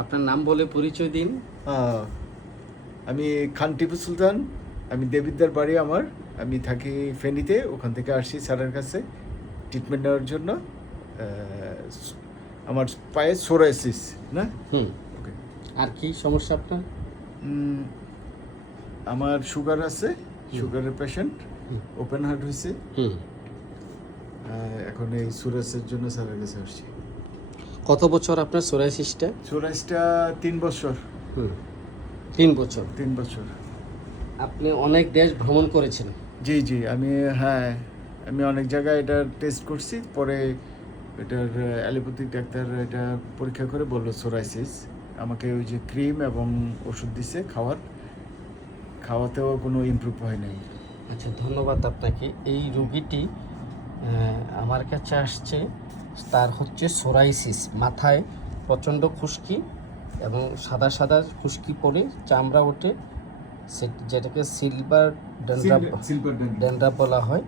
আপনার নাম বলে পরিচয় দিন। আমি খান টিপু সুলতান, আমি দেবিদ্দার বাড়ি আমার। আমি থাকি ফেনীতে, ওখান থেকে আসছি স্যারের কাছে ট্রিটমেন্ট নেওয়ার জন্য। আমার পায়ে সোরাইসিস না। ওকে। আর কি সমস্যা আপনার? আমার সুগার আছে, সুগারের পেশেন্ট, ওপেন হার্ট হয়েছে। এখন এই সোরাইসিসের জন্য স্যারের কাছে আসছি। কত বছর আপনার সোরাইসিসটা? সোরাইসিসটা 3 বছর। 3 বছর। 3 বছর। আপনি অনেক দেশ ভ্রমণ করেছেন? জি আমি অনেক জায়গায় এটা টেস্ট করছি, পরে এটার অ্যালোপ্যাথিক ডাক্তার এটা পরীক্ষা করে বললো সোরাইসিস। আমাকে ওই যে ক্রিম এবং ওষুধ দিছে খাওয়াতেও কোনো ইমপ্রুভ হয় নাই। আচ্ছা, ধন্যবাদ আপনাকে। এই রোগীটি আমার কাছে আসছে, তার হচ্ছে সোরাইসিস, মাথায় প্রচণ্ড খুশকি এবং সাদা সাদা খুশকি পড়ে চামড়া ওঠে, যেটাকে সিলভার ড্যান্ড্রাফ বলা হয়।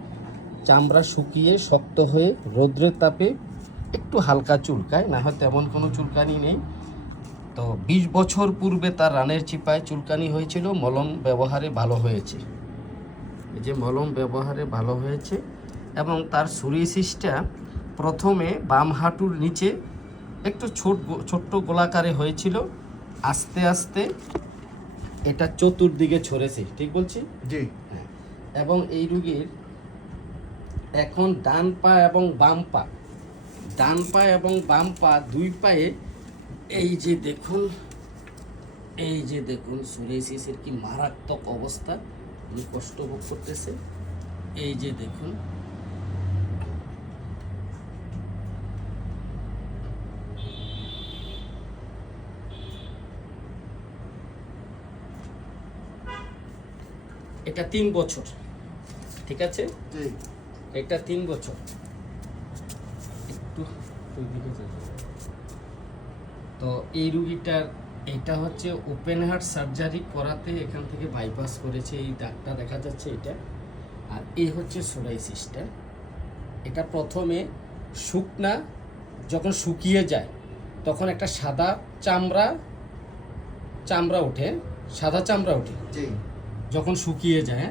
চামড়া শুকিয়ে শক্ত হয়ে রৌদ্রের তাপে একটু হালকা চুলকায়, না হয় তেমন কোনো চুলকানি নেই। তো 20 বছর পূর্বে তার রানের চিপায় চুলকানি হয়েছিল, মলম ব্যবহারে ভালো হয়েছে। এই যে মলম ব্যবহারে ভালো হয়েছে। এবং তার সোরিয়াসিসটা প্রথমে বাম হাঁটুর নিচে একটু ছোট্ট গোলাকারে হয়েছিল, আস্তে আস্তে এটা চতুর্দিকে ছড়েছে। ঠিক বলছি? জি। হ্যাঁ। এবং এই রোগীর এখন ডান পা এবং বাম পা দুই পায়ে এই যে দেখুন সোরিয়াসিসের কি মারাত্মক অবস্থা, কষ্ট ভোগ করতেছে। এই যে দেখুন, এটা 3 বছর। ঠিক আছে, এটা 3 বছর। একটু তো এই রুগীটার এটা হচ্ছে ওপেন হার্ট সার্জারি করাতে এখান থেকে বাইপাস করেছে, এই দাগটা দেখা যাচ্ছে এটা। আর এই হচ্ছে সোরাইসিসটা। এটা প্রথমে শুকনা, যখন শুকিয়ে যায় তখন একটা সাদা চামড়া ওঠে, যখন শুকিয়ে যায়।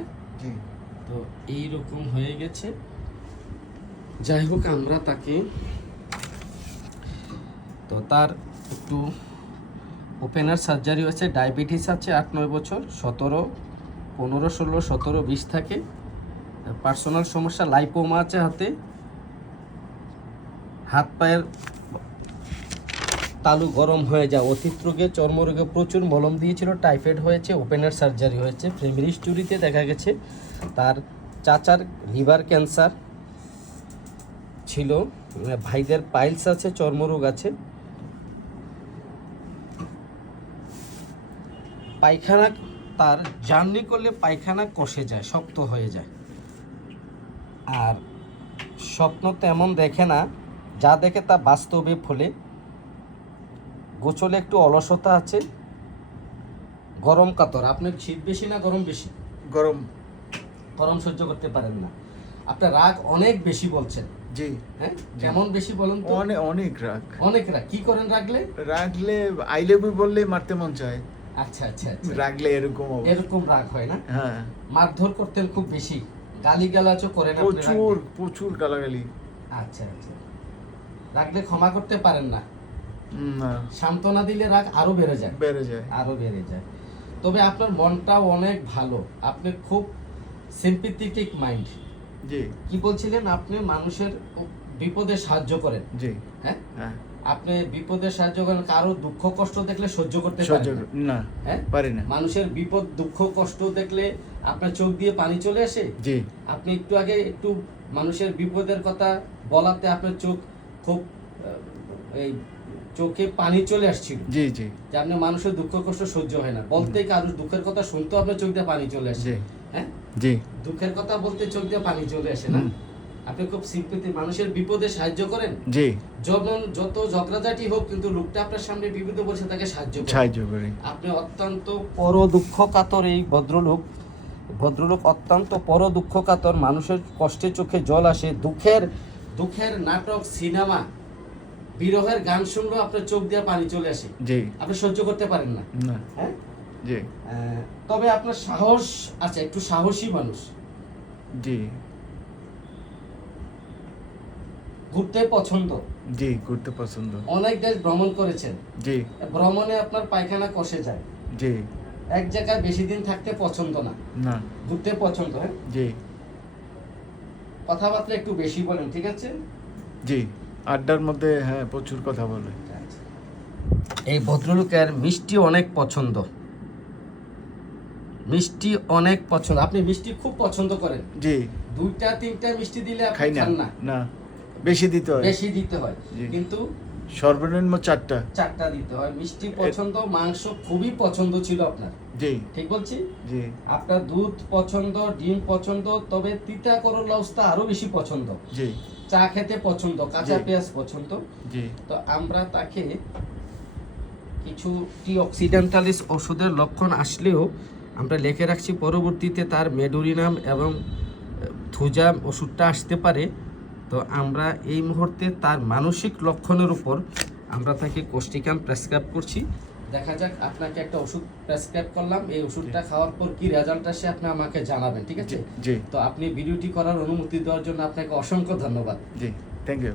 তো এই রকম হয়ে গেছে। যাই হোক, আমরা তাকে, তো তার একটু ওপেনার সার্জারি হয়েছে, ডায়াবেটিস আছে 8-9 বছর, 17, 15, 16, 17, 20 থাকে। পার্সোনাল সমস্যা, লাইপোমা আছে হাত পায়ের তালু গরম হয়ে যায়, অতীত রোগে, চর্মরোগে প্রচুর মলম দিয়েছিল, টাইফয়েড হয়েছে, ওপেনার সার্জারি হয়েছে। ফ্যামিলি হিস্টোরিতে দেখা গেছে তার চাচার লিভার ক্যান্সার ছিল, ভাইদের পাইলস আছে, চর্মরোগ আছে। পায়খানা, তার জার্নি করলে পায়খানা কষে যায়, শক্ত হয়ে যায়। আর স্বপ্ন তেমন দেখে না, যা দেখে তা বাস্তবে ফলে। গোছলে একটু অলসতা আছে, গরম কাতর। আপনার শীত বেশি না গরম বেশি? গরম সহ্য করতে পারেন না। আপনার রাগ অনেক বেশি বলছেন। জি। হ্যাঁ, কেমন বেশি বলুন তো? অনেক রাগ। কি করেন রাগলে? আই লাভ ইউ বললে মারতে মন চায়। আচ্ছা। রাগলে এরকম রাগ হয় না? হ্যাঁ। মারধর করতেন খুব বেশি, গালিগালাজও করেন? প্রচুর গালাগালি। আচ্ছা। রাগলে ক্ষমা করতে পারেন না? না। সান্ত্বনা দিলে রাগ আরো বেড়ে যায়। তবে আপনার মনটাও অনেক ভালো, আপনি খুব সিম্পেথেটিক মাইন্ড। জি। কি বলছিলেন? আপনি মানুষের বিপদে সাহায্য করেন। জি। হ্যাঁ, আপনি বিপদে সাহায্য করেন, কারো দুঃখ কষ্ট দেখলে সহ্য করতে পারেন না? হ্যাঁ, পারি না। মানুষের বিপদ দুঃখ কষ্ট দেখলে আপনার চোখ দিয়ে পানি চলে আসে। জি। আপনি একটু আগে মানুষের বিপদের কথা বলাতে আপনার চোখ খুব এই চোখে পানি চলে আসছিল। জি। যে আপনার মানুষের দুঃখ কষ্ট সহ্য হয় না, বলতে কারোর দুঃখের কথা শুনতে আপনার চোখ দিয়ে পানি চলে আসে। হ্যাঁ, জি। দুঃখের কথা বলতে চোখ দিয়ে পানি চলে আসে না? আপনি খুব সিম্পেথি, মানুষের বিপদে সাহায্য করেন। জি। যত ঝগড়াঝাটি হোক, কিন্তু লোকটা আপনার সামনে বিপদে বসে তাকে সাহায্য করেন। আপনি অত্যন্ত পর দুঃখ কাতর। এই ভদ্রলোক অত্যন্ত পর দুঃখ কাতর, মানুষের কষ্টে চোখে জল আসে। দুঃখের নাটক, সিনেমা বিরহের গান শুনলেও আপনার চোখ দিয়ে পানি চলে আসে, জি আপনি সহ্য করতে পারেন না। না হ্যাঁ, জি তবে আপনার সাহস আছে, একটু সাহসী মানুষ। জি ঘুরতে পছন্দ, জি ঘুরতে পছন্দ, অনেক দেশ ভ্রমণ করেছেন, জি ভ্রমণে আপনার পায়খানা কষে যায়, জি এক জায়গায় বেশি দিন থাকতে পছন্দ না, না ঘুরতে পছন্দ। হ্যাঁ, জি কথাবার্তা একটু বেশি বলেন, ঠিক আছে? জি আড্ডার মধ্যে হ্যাঁ প্রচুর কথা বলে। এই ভদ্রলোকের মিষ্টি অনেক পছন্দ, মিষ্টি অনেক পছন্দ। আপনি মিষ্টি খুব পছন্দ করেন, জি 2টা 3টা মিষ্টি দিলে আপনি খাই না খান না, না বেশি দিতে হয়, বেশি দিতে হয়, জি। কিন্তু সর্বনিম্ন 4টা। 4টা দিতে হয়। মিষ্টি পছন্দ, মাংস খুবই পছন্দ ছিল আপনার, জি ঠিক বলছি? জি আপনার দুধ পছন্দ, ডিম পছন্দ, তবে তিতা করলা উস্তা আরো বেশি পছন্দ, জি চা খেতে পছন্দ, কাঁচা জি। পেঁয়াজ পছন্দ। জি তো আমরা তাকে কিছু টি অক্সিডেন্টালিস ওষুধের লক্ষণ আসলেও আমরা লিখে রাখছি, পরবর্তীতে তার মেডোরিনাম এবং থুজাম ওষুধটা আসতে পারে। তো আমরা এই মুহূর্তে তার মানসিক লক্ষণের উপর আমরা তাকে কোস্টিকাম প্রেসক্রাইব করছি। দেখা যাক, আপনাকে একটা ওষুধ প্রেসক্রাইব করলাম, এই ওষুধটা খাওয়ার পর কি রেজাল্ট আসে আপনি আমাকে জানাবেন, ঠিক আছে? জি তো আপনি ভিডিওটি করার অনুমতি দেওয়ার জন্য আপনাকে অসংখ্য ধন্যবাদ। জি থ্যাংক ইউ।